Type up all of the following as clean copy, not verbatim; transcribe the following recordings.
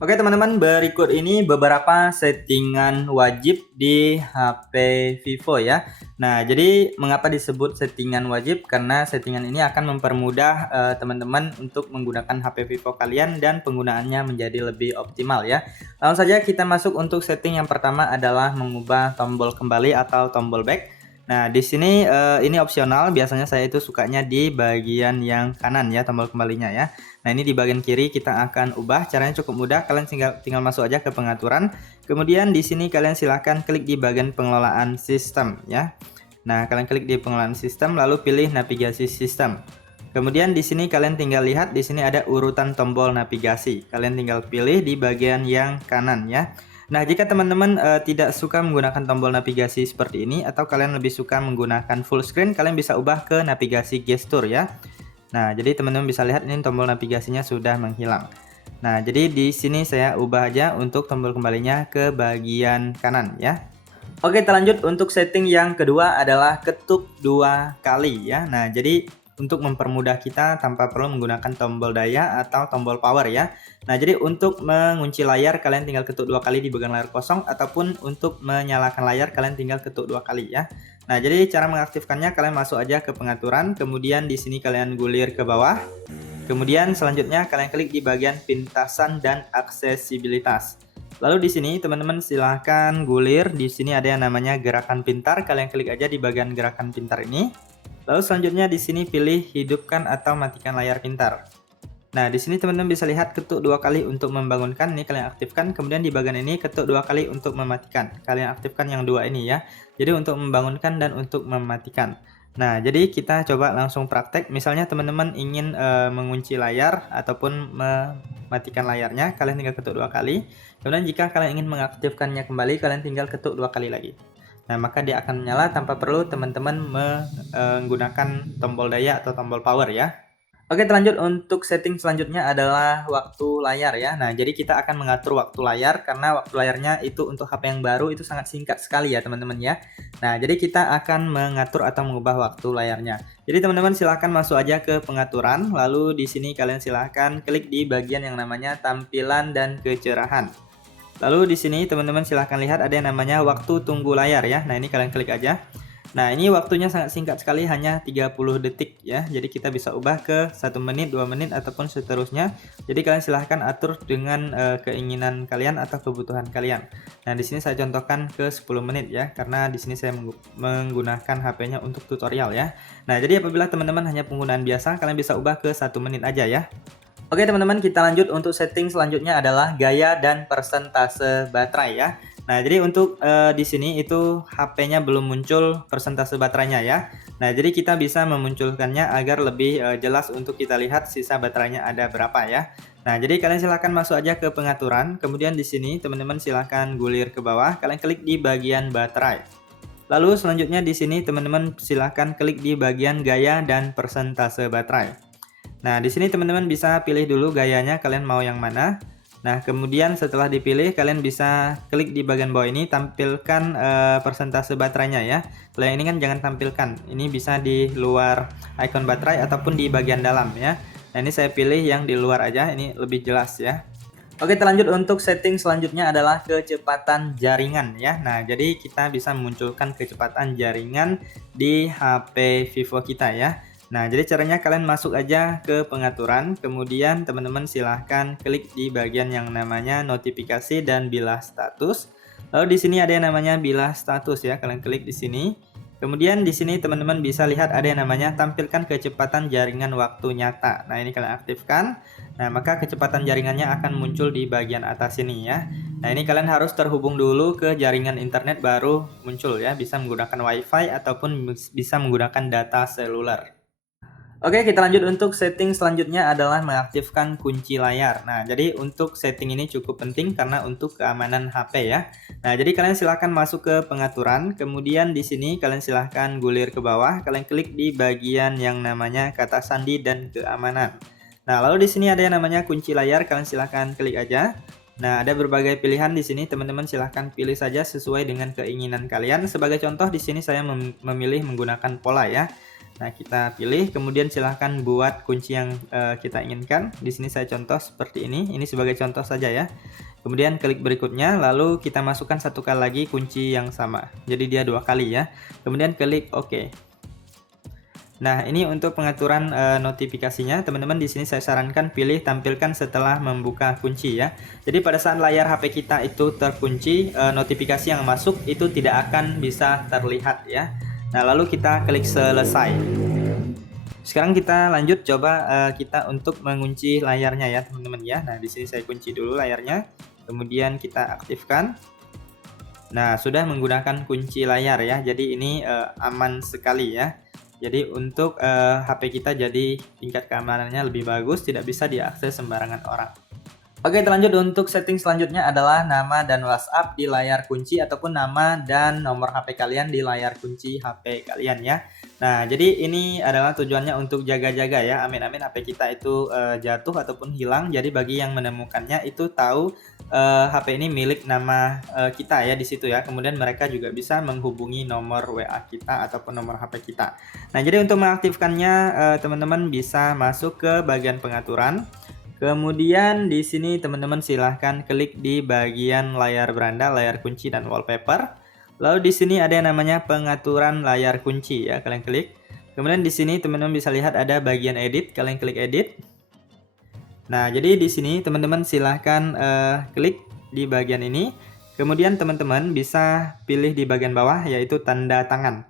Oke teman-teman, berikut ini beberapa settingan wajib di HP Vivo ya. Nah, jadi mengapa disebut settingan wajib? Karena settingan ini akan mempermudah teman-teman untuk menggunakan HP Vivo kalian dan penggunaannya menjadi lebih optimal ya. Langsung saja kita masuk untuk setting yang pertama adalah mengubah tombol kembali atau tombol back. Nah, di sini ini opsional, biasanya saya itu sukanya di bagian yang kanan ya, tombol kembalinya ya. Nah, ini di bagian kiri kita akan ubah. Caranya cukup mudah, kalian tinggal masuk aja ke pengaturan. Kemudian di sini kalian silahkan klik di bagian pengelolaan sistem ya. Nah, kalian klik di pengelolaan sistem lalu pilih navigasi sistem. Kemudian di sini kalian tinggal lihat di sini ada urutan tombol navigasi. Kalian tinggal pilih di bagian yang kanan ya. Nah, jika teman-teman tidak suka menggunakan tombol navigasi seperti ini atau kalian lebih suka menggunakan full screen, kalian bisa ubah ke navigasi gestur ya. Nah, jadi teman-teman bisa lihat ini tombol navigasinya sudah menghilang. Nah, jadi di sini saya ubah aja untuk tombol kembalinya ke bagian kanan ya. Oke, kita lanjut untuk setting yang kedua adalah ketuk 2 kali ya. Nah, jadi untuk mempermudah kita tanpa perlu menggunakan tombol daya atau tombol power ya. Nah, jadi untuk mengunci layar kalian tinggal ketuk 2 kali di bagian layar kosong ataupun untuk menyalakan layar kalian tinggal ketuk 2 kali ya. Nah, jadi cara mengaktifkannya kalian masuk aja ke pengaturan, kemudian di sini kalian gulir ke bawah. Kemudian selanjutnya kalian klik di bagian pintasan dan aksesibilitas. Lalu di sini teman-teman silahkan gulir, di sini ada yang namanya gerakan pintar, kalian klik aja di bagian gerakan pintar ini. Lalu selanjutnya di sini pilih hidupkan atau matikan layar pintar. Nah, di sini teman-teman bisa lihat ketuk 2 kali untuk membangunkan, ini kalian aktifkan. Kemudian di bagian ini ketuk 2 kali untuk mematikan. Kalian aktifkan yang dua ini ya. Jadi untuk membangunkan dan untuk mematikan. Nah, jadi kita coba langsung praktek. Misalnya teman-teman ingin mengunci layar ataupun mematikan layarnya, kalian tinggal ketuk 2 kali. Kemudian jika kalian ingin mengaktifkannya kembali, kalian tinggal ketuk 2 kali lagi. Nah, maka dia akan menyala tanpa perlu teman-teman menggunakan tombol daya atau tombol power ya. Oke, lanjut untuk setting selanjutnya adalah waktu layar ya. Nah, jadi kita akan mengatur waktu layar karena waktu layarnya itu untuk HP yang baru itu sangat singkat sekali ya teman-teman ya. Nah, jadi kita akan mengatur atau mengubah waktu layarnya. Jadi teman-teman silahkan masuk aja ke pengaturan, lalu di sini kalian silahkan klik di bagian yang namanya tampilan dan kecerahan. Lalu di sini teman-teman silahkan lihat ada yang namanya waktu tunggu layar ya. Nah, ini kalian klik aja. Nah, ini waktunya sangat singkat sekali, hanya 30 detik ya. Jadi kita bisa ubah ke 1 menit, 2 menit ataupun seterusnya. Jadi kalian silahkan atur dengan keinginan kalian atau kebutuhan kalian. Nah, di sini saya contohkan ke 10 menit ya, karena di sini saya menggunakan HP-nya untuk tutorial ya. Nah, jadi apabila teman-teman hanya penggunaan biasa, kalian bisa ubah ke 1 menit aja ya. Oke teman-teman, kita lanjut untuk setting selanjutnya adalah gaya dan persentase baterai ya. Nah, jadi untuk di sini itu HP-nya belum muncul persentase baterainya ya. Nah, jadi kita bisa memunculkannya agar lebih jelas untuk kita lihat sisa baterainya ada berapa ya. Nah, jadi kalian silahkan masuk aja ke pengaturan. Kemudian di sini teman-teman silahkan gulir ke bawah. Kalian klik di bagian baterai. Lalu selanjutnya di sini teman-teman silahkan klik di bagian gaya dan persentase baterai. Nah, di sini teman-teman bisa pilih dulu gayanya, kalian mau yang mana. Nah, kemudian setelah dipilih, kalian bisa klik di bagian bawah ini, tampilkan persentase baterainya ya. Kalau yang ini kan jangan tampilkan, ini bisa di luar icon baterai ataupun di bagian dalam ya. Nah, ini saya pilih yang di luar aja, ini lebih jelas ya. Oke, kita lanjut untuk setting selanjutnya adalah kecepatan jaringan ya. Nah, jadi kita bisa memunculkan kecepatan jaringan di HP Vivo kita ya. Nah, jadi caranya kalian masuk aja ke pengaturan, kemudian teman-teman silahkan klik di bagian yang namanya notifikasi dan bilah status. Lalu di sini ada yang namanya bilah status ya, kalian klik di sini. Kemudian di sini teman-teman bisa lihat ada yang namanya tampilkan kecepatan jaringan waktu nyata. Nah, ini kalian aktifkan. Nah, maka kecepatan jaringannya akan muncul di bagian atas sini ya. Nah, ini kalian harus terhubung dulu ke jaringan internet baru muncul ya, bisa menggunakan WiFi ataupun bisa menggunakan data seluler. Oke, kita lanjut untuk setting selanjutnya adalah mengaktifkan kunci layar. Nah, jadi untuk setting ini cukup penting karena untuk keamanan HP ya. Nah, jadi kalian silahkan masuk ke pengaturan, kemudian di sini kalian silahkan gulir ke bawah, kalian klik di bagian yang namanya kata sandi dan keamanan. Nah, lalu di sini ada yang namanya kunci layar, kalian silahkan klik aja. Nah, ada berbagai pilihan di sini, teman-teman silahkan pilih saja sesuai dengan keinginan kalian. Sebagai contoh di sini saya memilih menggunakan pola ya. Nah, kita pilih, kemudian silahkan buat kunci yang kita inginkan. Di sini saya contoh seperti ini. Ini sebagai contoh saja ya. Kemudian klik berikutnya, lalu kita masukkan satu kali lagi kunci yang sama. Jadi dia 2 kali ya. Kemudian klik OK. Nah, ini untuk pengaturan notifikasinya, teman-teman. Di sini saya sarankan pilih tampilkan setelah membuka kunci ya. Jadi pada saat layar HP kita itu terkunci, notifikasi yang masuk itu tidak akan bisa terlihat ya. Nah, lalu kita klik selesai. Sekarang kita lanjut coba kita untuk mengunci layarnya ya, teman-teman ya. Nah, di sini saya kunci dulu layarnya. Kemudian kita aktifkan. Nah, sudah menggunakan kunci layar ya. Jadi ini aman sekali ya. Jadi untuk HP kita jadi tingkat keamanannya lebih bagus, tidak bisa diakses sembarangan orang. Oke, terlanjut untuk setting selanjutnya adalah nama dan WhatsApp di layar kunci ataupun nama dan nomor HP kalian di layar kunci HP kalian ya. Nah, jadi ini adalah tujuannya untuk jaga-jaga ya. Amin-amin HP kita itu jatuh ataupun hilang. Jadi bagi yang menemukannya itu tahu HP ini milik nama kita ya di situ ya. Kemudian mereka juga bisa menghubungi nomor WA kita ataupun nomor HP kita. Nah, jadi untuk mengaktifkannya teman-teman bisa masuk ke bagian pengaturan. Kemudian di sini teman-teman silahkan klik di bagian layar beranda, layar kunci dan wallpaper. Lalu di sini ada yang namanya pengaturan layar kunci ya, kalian klik. Kemudian di sini teman-teman bisa lihat ada bagian edit, kalian klik edit. Nah, jadi di sini teman-teman silahkan klik di bagian ini. Kemudian teman-teman bisa pilih di bagian bawah yaitu tanda tangan.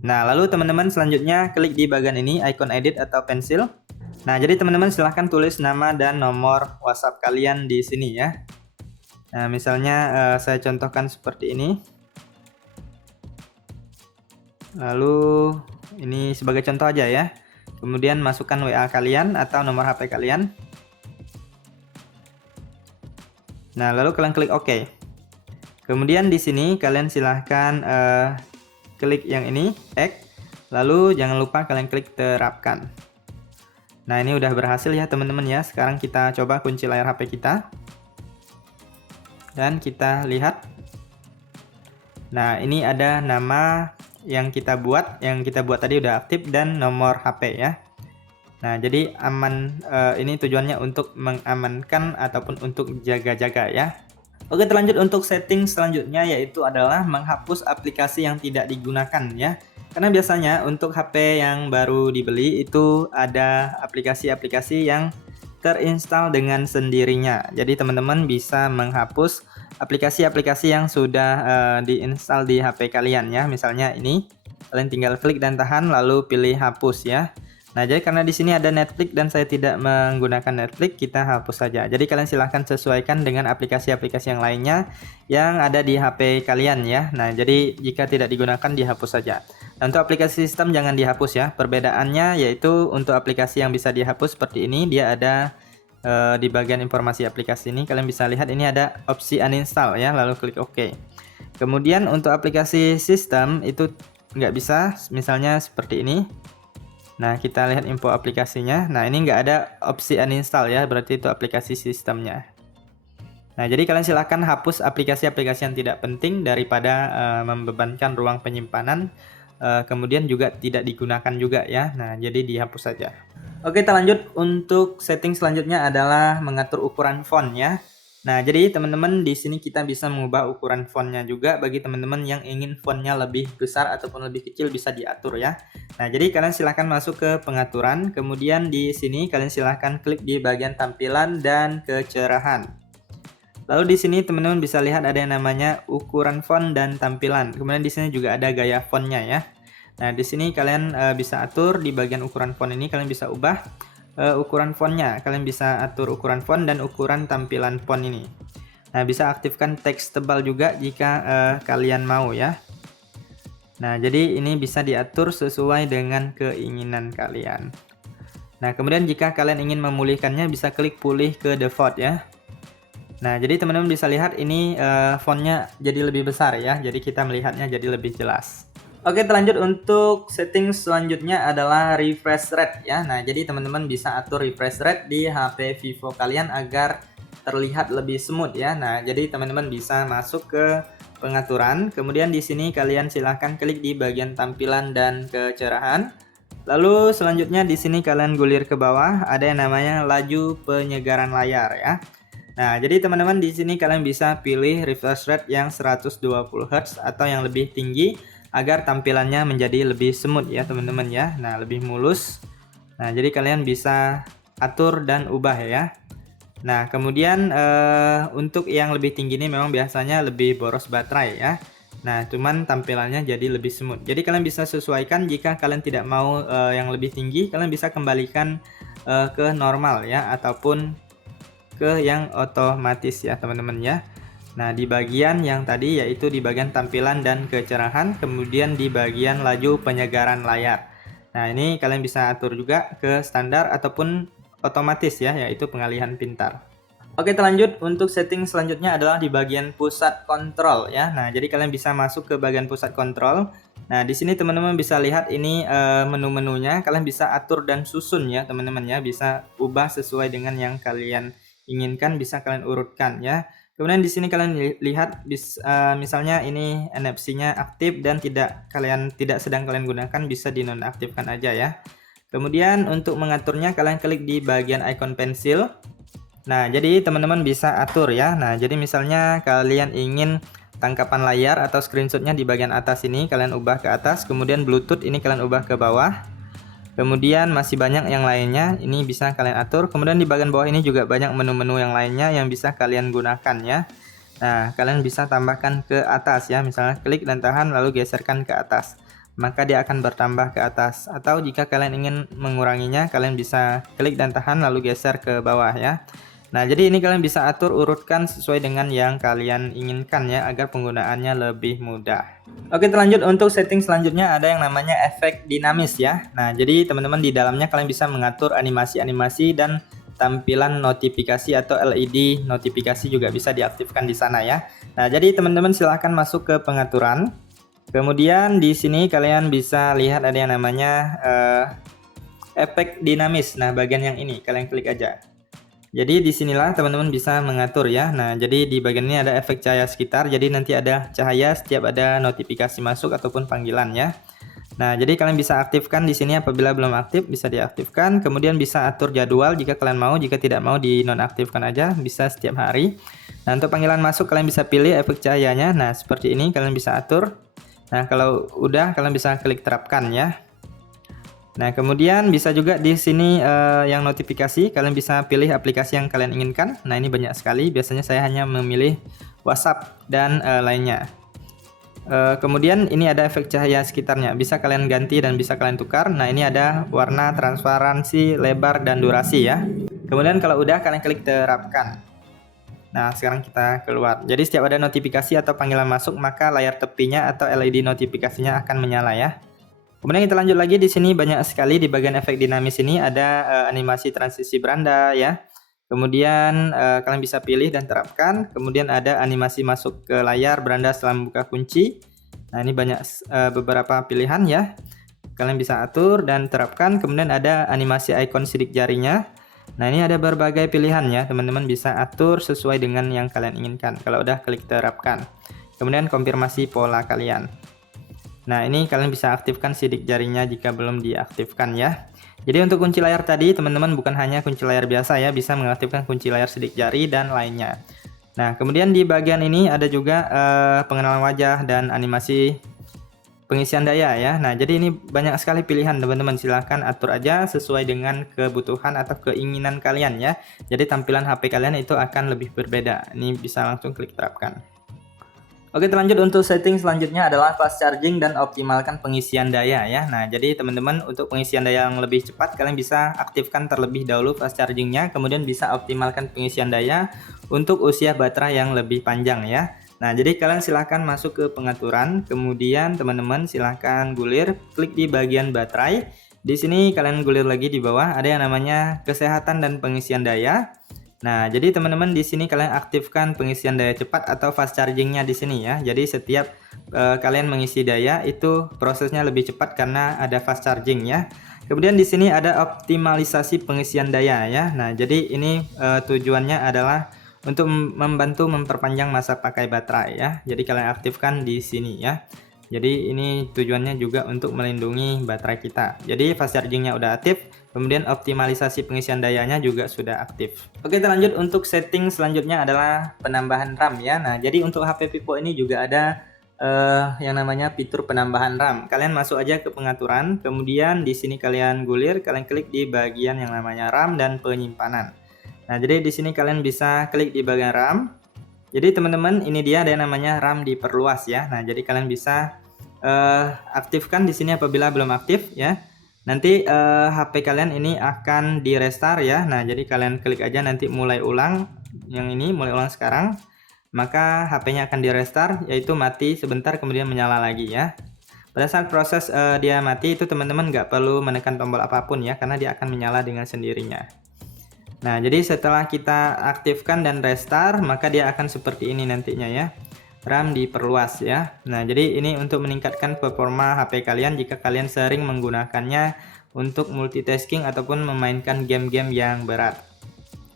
Nah, lalu teman-teman selanjutnya klik di bagian ini, icon edit atau pensil. Nah, jadi teman-teman silahkan tulis nama dan nomor WhatsApp kalian di sini ya. Nah, misalnya saya contohkan seperti ini. Lalu ini sebagai contoh aja ya. Kemudian masukkan WA kalian atau nomor HP kalian. Nah, lalu kalian klik OK. Kemudian di sini kalian silahkan klik yang ini, X. Lalu jangan lupa kalian klik terapkan. Nah, ini udah berhasil ya teman-teman ya. Sekarang kita coba kunci layar HP kita. Dan kita lihat. Nah, ini ada nama yang kita buat tadi udah aktif dan nomor HP ya. Nah, jadi aman, ini tujuannya untuk mengamankan ataupun untuk jaga-jaga ya. Oke, terlanjut untuk setting selanjutnya yaitu adalah menghapus aplikasi yang tidak digunakan ya. Karena biasanya untuk HP yang baru dibeli itu ada aplikasi-aplikasi yang terinstall dengan sendirinya. Jadi teman-teman bisa menghapus aplikasi-aplikasi yang sudah diinstal di HP kalian ya. Misalnya ini, kalian tinggal klik dan tahan lalu pilih hapus ya. Nah, jadi karena di sini ada Netflix dan saya tidak menggunakan Netflix, kita hapus saja. Jadi kalian silahkan sesuaikan dengan aplikasi-aplikasi yang lainnya yang ada di HP kalian ya. Nah, jadi jika tidak digunakan dihapus saja. Nah, untuk aplikasi sistem jangan dihapus ya. Perbedaannya yaitu untuk aplikasi yang bisa dihapus seperti ini, dia ada di bagian informasi aplikasi ini. Kalian bisa lihat ini ada opsi uninstall ya, lalu klik OK. Kemudian untuk aplikasi sistem itu nggak bisa, misalnya seperti ini. Nah, kita lihat info aplikasinya. Nah, ini nggak ada opsi uninstall ya, berarti itu aplikasi sistemnya. Nah, jadi kalian silahkan hapus aplikasi-aplikasi yang tidak penting daripada membebankan ruang penyimpanan. Kemudian juga tidak digunakan juga ya. Nah, jadi dihapus saja. Oke, kita lanjut untuk setting selanjutnya adalah mengatur ukuran font ya. Nah, jadi teman-teman di sini kita bisa mengubah ukuran fontnya juga. Bagi teman-teman yang ingin fontnya lebih besar ataupun lebih kecil bisa diatur ya. Nah, jadi kalian silahkan masuk ke pengaturan. Kemudian di sini kalian silahkan klik di bagian tampilan dan kecerahan. Lalu di sini teman-teman bisa lihat ada yang namanya ukuran font dan tampilan. Kemudian di sini juga ada gaya fontnya ya. Nah, di sini kalian bisa atur di bagian ukuran font ini, kalian bisa ubah ukuran fontnya. Kalian bisa atur ukuran font dan ukuran tampilan font ini. Nah, bisa aktifkan teks tebal juga jika kalian mau ya. Nah, jadi ini bisa diatur sesuai dengan keinginan kalian. Nah, kemudian jika kalian ingin memulihkannya bisa klik pulih ke default ya. Nah, jadi teman-teman bisa lihat ini fontnya jadi lebih besar ya. Jadi kita melihatnya jadi lebih jelas. Oke, terlanjut untuk setting selanjutnya adalah refresh rate ya. Nah, jadi teman-teman bisa atur refresh rate di HP Vivo kalian agar terlihat lebih smooth ya. Nah, jadi teman-teman bisa masuk ke pengaturan. Kemudian di sini kalian silahkan klik di bagian tampilan dan kecerahan. Lalu selanjutnya di sini kalian gulir ke bawah, ada yang namanya laju penyegaran layar ya. Nah, jadi teman-teman di sini kalian bisa pilih refresh rate yang 120 Hz atau yang lebih tinggi agar tampilannya menjadi lebih smooth ya teman-teman ya. Nah, lebih mulus. Nah, jadi kalian bisa atur dan ubah ya. Nah, kemudian untuk yang lebih tinggi ini memang biasanya lebih boros baterai ya. Nah, cuman tampilannya jadi lebih smooth. Jadi kalian bisa sesuaikan, jika kalian tidak mau yang lebih tinggi, kalian bisa kembalikan ke normal ya, ataupun ke yang otomatis ya teman-teman ya. Nah, di bagian yang tadi yaitu di bagian tampilan dan kecerahan, kemudian di bagian laju penyegaran layar. Nah, ini kalian bisa atur juga ke standar ataupun otomatis ya, yaitu pengalihan pintar. Oke, terlanjut untuk setting selanjutnya adalah di bagian pusat kontrol ya. Nah, jadi kalian bisa masuk ke bagian pusat kontrol. Nah, di sini teman-teman bisa lihat ini menu-menunya. Kalian bisa atur dan susun ya, teman-teman ya. Bisa ubah sesuai dengan yang kalian inginkan, bisa kalian urutkan ya. Kemudian di sini kalian lihat misalnya ini NFC-nya aktif dan tidak sedang kalian gunakan, bisa dinonaktifkan aja ya. Kemudian untuk mengaturnya kalian klik di bagian icon pensil. Nah, jadi teman-teman bisa atur ya. Nah, jadi misalnya kalian ingin tangkapan layar atau screenshotnya di bagian atas ini, kalian ubah ke atas. Kemudian Bluetooth ini kalian ubah ke bawah. Kemudian masih banyak yang lainnya, ini bisa kalian atur. Kemudian di bagian bawah ini juga banyak menu-menu yang lainnya yang bisa kalian gunakan ya. Nah, kalian bisa tambahkan ke atas ya. Misalnya klik dan tahan lalu geserkan ke atas, maka dia akan bertambah ke atas. Atau jika kalian ingin menguranginya, kalian bisa klik dan tahan lalu geser ke bawah ya. Nah, jadi ini kalian bisa atur urutkan sesuai dengan yang kalian inginkan ya, agar penggunaannya lebih mudah. Oke, terlanjut untuk setting selanjutnya ada yang namanya efek dinamis ya. Nah, jadi teman-teman di dalamnya kalian bisa mengatur animasi-animasi dan tampilan notifikasi atau LED notifikasi juga bisa diaktifkan di sana ya. Nah, jadi teman-teman silahkan masuk ke pengaturan. Kemudian di sini kalian bisa lihat ada yang namanya efek dinamis. Nah, bagian yang ini kalian klik aja. Jadi disinilah teman-teman bisa mengatur ya. Nah, jadi di bagian ini ada efek cahaya sekitar. Jadi nanti ada cahaya setiap ada notifikasi masuk ataupun panggilan ya. Nah, jadi kalian bisa aktifkan di sini, apabila belum aktif bisa diaktifkan. Kemudian bisa atur jadwal jika kalian mau, jika tidak mau dinonaktifkan aja, bisa setiap hari. Nah, untuk panggilan masuk kalian bisa pilih efek cahayanya. Nah, seperti ini kalian bisa atur. Nah, kalau udah kalian bisa klik terapkan ya. Nah, kemudian bisa juga di sini yang notifikasi, kalian bisa pilih aplikasi yang kalian inginkan. Nah, ini banyak sekali, biasanya saya hanya memilih WhatsApp dan lainnya. Kemudian ini ada efek cahaya sekitarnya, bisa kalian ganti dan bisa kalian tukar. Nah, ini ada warna, transparansi, lebar, dan durasi ya. Kemudian kalau udah kalian klik terapkan. Nah, sekarang kita keluar. Jadi setiap ada notifikasi atau panggilan masuk, maka layar tepinya atau LED notifikasinya akan menyala ya. Kemudian kita lanjut lagi, di sini banyak sekali di bagian efek dinamis ini ada animasi transisi beranda ya. Kemudian kalian bisa pilih dan terapkan. Kemudian ada animasi masuk ke layar beranda setelah membuka kunci. Nah, ini banyak beberapa pilihan ya. Kalian bisa atur dan terapkan. Kemudian ada animasi ikon sidik jarinya. Nah, ini ada berbagai pilihan ya. Teman-teman bisa atur sesuai dengan yang kalian inginkan. Kalau udah klik terapkan. Kemudian konfirmasi pola kalian. Nah, ini kalian bisa aktifkan sidik jarinya jika belum diaktifkan ya. Jadi untuk kunci layar tadi teman-teman bukan hanya kunci layar biasa ya, bisa mengaktifkan kunci layar sidik jari dan lainnya. Nah, kemudian di bagian ini ada juga pengenalan wajah dan animasi pengisian daya ya. Nah, jadi ini banyak sekali pilihan teman-teman, silahkan atur aja sesuai dengan kebutuhan atau keinginan kalian ya. Jadi tampilan HP kalian itu akan lebih berbeda. Ini bisa langsung klik terapkan. Oke, terlanjut untuk setting selanjutnya adalah fast charging dan optimalkan pengisian daya ya. Nah, jadi teman-teman untuk pengisian daya yang lebih cepat kalian bisa aktifkan terlebih dahulu fast chargingnya, kemudian bisa optimalkan pengisian daya untuk usia baterai yang lebih panjang ya. Nah, jadi kalian silahkan masuk ke pengaturan, kemudian teman-teman silahkan gulir, klik di bagian baterai. Di sini kalian gulir lagi di bawah ada yang namanya kesehatan dan pengisian daya. Nah, jadi teman-teman di sini kalian aktifkan pengisian daya cepat atau fast chargingnya di sini ya. Jadi setiap kalian mengisi daya itu prosesnya lebih cepat karena ada fast charging ya. Kemudian di sini ada optimalisasi pengisian daya ya. Nah, jadi ini tujuannya adalah untuk membantu memperpanjang masa pakai baterai ya. Jadi kalian aktifkan di sini ya. Jadi ini tujuannya juga untuk melindungi baterai kita. Jadi fast chargingnya udah aktif, kemudian optimalisasi pengisian dayanya juga sudah aktif. Oke, kita lanjut untuk setting selanjutnya adalah penambahan RAM ya. Nah, jadi untuk HP Vivo ini juga ada yang namanya fitur penambahan RAM. Kalian masuk aja ke pengaturan, kemudian di sini kalian gulir, kalian klik di bagian yang namanya RAM dan penyimpanan. Nah, jadi di sini kalian bisa klik di bagian RAM. Jadi teman-teman, ini dia ada yang namanya RAM diperluas ya. Nah, jadi kalian bisa aktifkan di sini apabila belum aktif ya. Nanti HP kalian ini akan di restart ya. Nah, jadi kalian klik aja nanti mulai ulang, yang ini mulai ulang sekarang. Maka HP-nya akan di restart, yaitu mati sebentar kemudian menyala lagi ya. Pada saat proses dia mati itu teman-teman nggak perlu menekan tombol apapun ya, karena dia akan menyala dengan sendirinya. Nah, jadi setelah kita aktifkan dan restart, maka dia akan seperti ini nantinya ya. RAM diperluas ya. Nah, jadi ini untuk meningkatkan performa HP kalian jika kalian sering menggunakannya untuk multitasking ataupun memainkan game-game yang berat.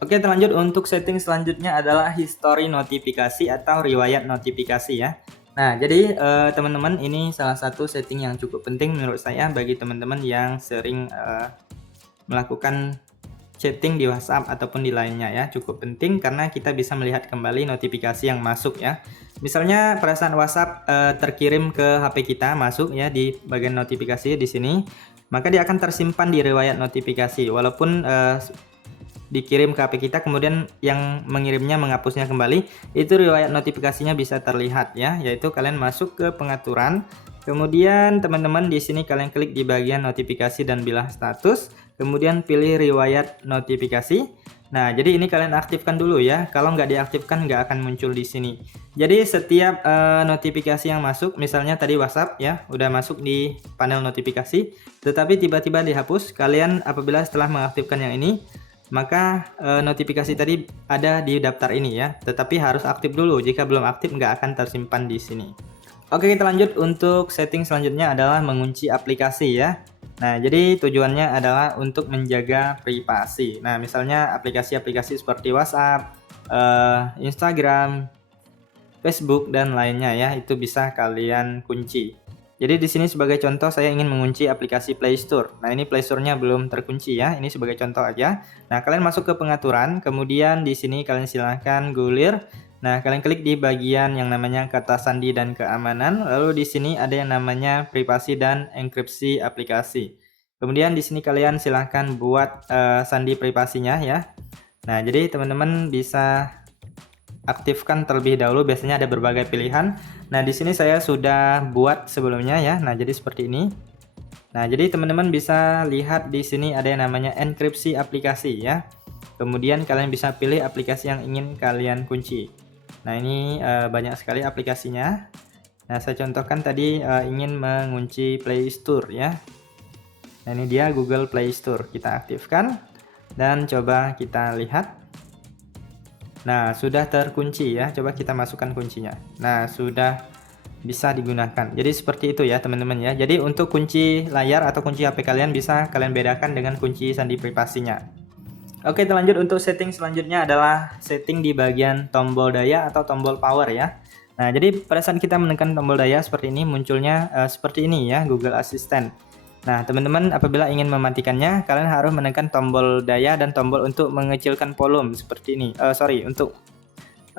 Oke, terlanjut untuk setting selanjutnya adalah history notifikasi atau riwayat notifikasi ya. Nah, jadi teman-teman, ini salah satu setting yang cukup penting menurut saya bagi teman-teman yang sering melakukan chatting di WhatsApp ataupun di lainnya ya. Cukup penting karena kita bisa melihat kembali notifikasi yang masuk ya. Misalnya pada saat WhatsApp terkirim ke HP kita, masuk ya di bagian notifikasi di sini, maka dia akan tersimpan di riwayat notifikasi walaupun dikirim ke HP kita, kemudian yang mengirimnya menghapusnya kembali, itu riwayat notifikasinya bisa terlihat ya, yaitu kalian masuk ke pengaturan, kemudian teman-teman di sini kalian klik di bagian notifikasi dan bilah status, kemudian pilih riwayat notifikasi. Nah, jadi ini kalian aktifkan dulu ya. Kalau nggak diaktifkan nggak akan muncul di sini. Jadi setiap notifikasi yang masuk, misalnya tadi WhatsApp ya, udah masuk di panel notifikasi, tetapi tiba-tiba dihapus. Kalian apabila setelah mengaktifkan yang ini, maka notifikasi tadi ada di daftar ini ya, tetapi harus aktif dulu. Jika belum aktif nggak akan tersimpan di sini. Oke, kita lanjut untuk setting selanjutnya adalah mengunci aplikasi ya. Nah, jadi tujuannya adalah untuk menjaga privasi. Nah, misalnya aplikasi-aplikasi seperti WhatsApp, Instagram, Facebook dan lainnya ya, itu bisa kalian kunci. Jadi di sini sebagai contoh saya ingin mengunci aplikasi Play Store. Nah, ini Play Store-nya belum terkunci ya. Ini sebagai contoh aja. Nah, kalian masuk ke pengaturan, kemudian di sini kalian silahkan gulir. Nah, kalian klik di bagian yang namanya kata sandi dan keamanan. Lalu di sini ada yang namanya privasi dan enkripsi aplikasi. Kemudian di sini kalian silahkan buat sandi privasinya ya. Nah, jadi teman-teman bisa aktifkan terlebih dahulu, biasanya ada berbagai pilihan. Nah, di sini saya sudah buat sebelumnya ya. Nah, jadi seperti ini. Nah, jadi teman-teman bisa lihat di sini ada yang namanya enkripsi aplikasi ya. Kemudian kalian bisa pilih aplikasi yang ingin kalian kunci. Nah, ini banyak sekali aplikasinya. Nah, saya contohkan tadi ingin mengunci Play Store ya. Nah, ini dia Google Play Store. Kita aktifkan dan coba kita lihat. Nah, sudah terkunci ya. Coba kita masukkan kuncinya. Nah, sudah bisa digunakan. Jadi seperti itu ya teman-teman ya. Jadi untuk kunci layar atau kunci HP kalian bisa kalian bedakan dengan kunci sandi privasinya. Oke, kita lanjut untuk setting selanjutnya adalah setting di bagian tombol daya atau tombol power ya. Nah, jadi pada saat kita menekan tombol daya seperti ini, munculnya seperti ini ya, Google Assistant. Nah, teman-teman apabila ingin mematikannya, kalian harus menekan tombol daya dan tombol untuk mengecilkan volume seperti ini. Untuk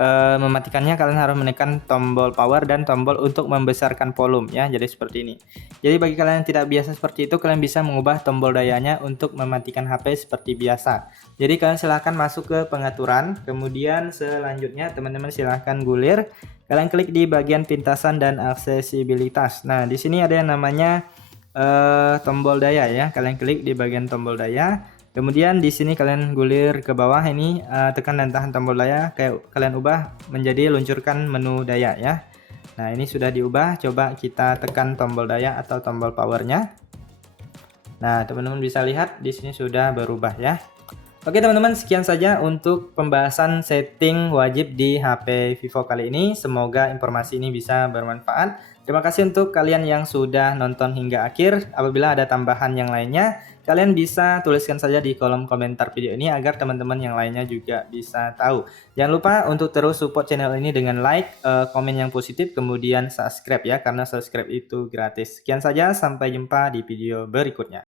mematikannya kalian harus menekan tombol power dan tombol untuk membesarkan volume ya. Jadi seperti ini. Jadi bagi kalian yang tidak biasa seperti itu, kalian bisa mengubah tombol dayanya untuk mematikan HP seperti biasa. Jadi kalian silahkan masuk ke pengaturan, kemudian selanjutnya teman-teman silahkan gulir. Kalian klik di bagian pintasan dan aksesibilitas. Nah, di sini ada yang namanya tombol daya ya. Kalian klik di bagian tombol daya. Kemudian di sini kalian gulir ke bawah ini, tekan dan tahan tombol daya, kayak kalian ubah menjadi luncurkan menu daya ya. Nah, ini sudah diubah, coba kita tekan tombol daya atau tombol powernya. Nah, teman-teman bisa lihat di sini sudah berubah ya. Oke teman-teman, sekian saja untuk pembahasan setting wajib di HP Vivo kali ini. Semoga informasi ini bisa bermanfaat. Terima kasih untuk kalian yang sudah nonton hingga akhir. Apabila ada tambahan yang lainnya, kalian bisa tuliskan saja di kolom komentar video ini agar teman-teman yang lainnya juga bisa tahu. Jangan lupa untuk terus support channel ini dengan like, komen yang positif, kemudian subscribe ya, karena subscribe itu gratis. Sekian saja, sampai jumpa di video berikutnya.